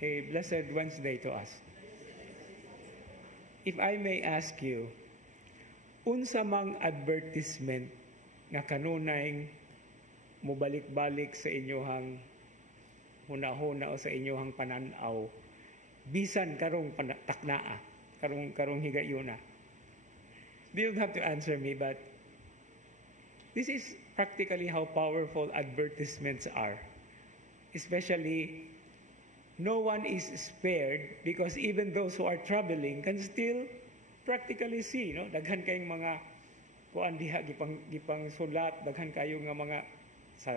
a blessed Wednesday to us. If I may ask you, unsa mang advertisement nga kanunay mubalik-balik sa inyohang huna-huna o sa inyohang pananaw, bisan karong taknaa, karong higayuna. You don't have to answer me, but this is practically how powerful advertisements are. Especially, no one is spared because even those who are traveling can still practically see, no? Daghan kayong mga kuan diha gipang sulat, daghan kayo nga mga sa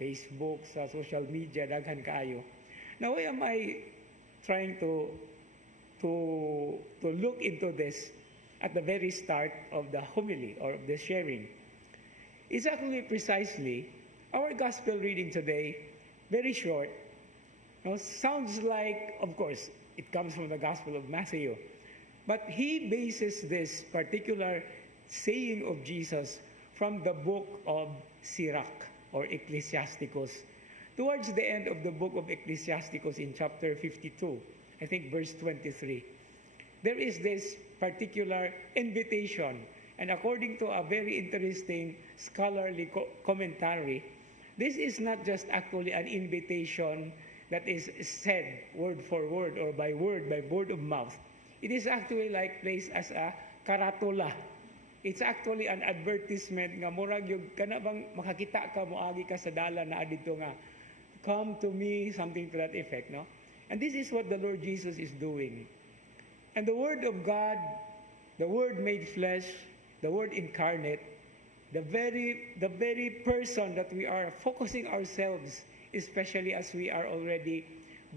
Facebook, sa social media, daghan kayo. Now, why am I trying to look into this at the very start of the homily or of the sharing? It's actually precisely our gospel reading today, very short. Now, sounds like, of course, it comes from the Gospel of Matthew. But he bases this particular saying of Jesus from the book of Sirach or Ecclesiasticus. Towards the end of the book of Ecclesiasticus in chapter 52, I think verse 23, there is this particular invitation. And according to a very interesting scholarly commentary, this is not just actually an invitation that is said word for word or by word of mouth. It is actually like placed as a karatula. It's actually an advertisement nga murag yung kana bang makakita ka moagi ka sa dala na adito nga come to me, something to that effect, no? And this is what the Lord Jesus is doing. And the Word of God, the Word made flesh, the Word incarnate, the very person that we are focusing ourselves, especially as we are already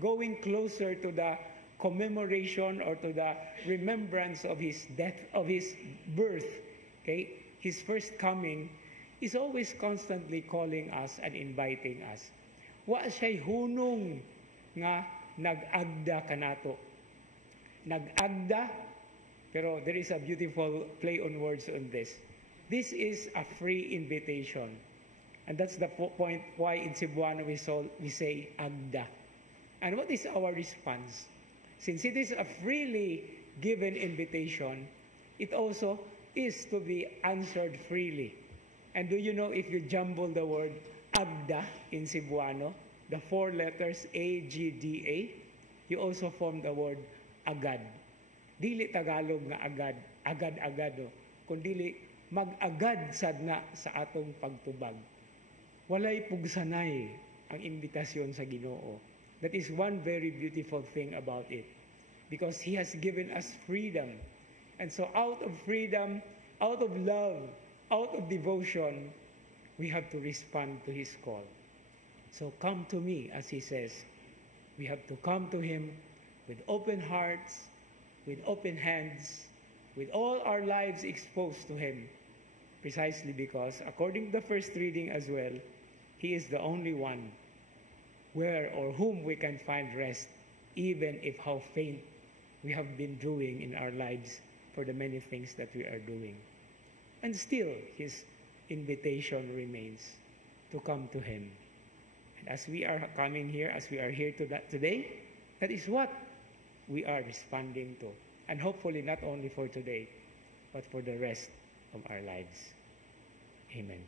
going closer to the commemoration or to the remembrance of his death, of his birth, okay? His first coming is always constantly calling us and inviting us. Wa siya'y hunong nga nag-agda kanato. Nag-agda, pero there is a beautiful play on words on this. This is a free invitation. And that's the point why in Cebuano we say agda. And what is our response? Since it is a freely given invitation, it also is to be answered freely. And do you know if you jumble the word agda in Cebuano, the 4 letters A-G-D-A, you also form the word agad. Dili Tagalog nga agad, agad-agado, kundi mag-agad sad na sa atong pagtubag. Walay pugsanay ang imbitasyon sa Ginoo. That is one very beautiful thing about it. Because He has given us freedom. And so out of freedom, out of love, out of devotion, we have to respond to His call. So come to me, as He says. We have to come to Him with open hearts, with open hands, with all our lives exposed to Him. Precisely because, according to the first reading as well, He is the only one where or whom we can find rest, even if how faint we have been doing in our lives for the many things that we are doing. And still, His invitation remains to come to Him. And as we are coming here, as we are here today, that is what we are responding to. And hopefully not only for today, but for the rest of our lives. Amen.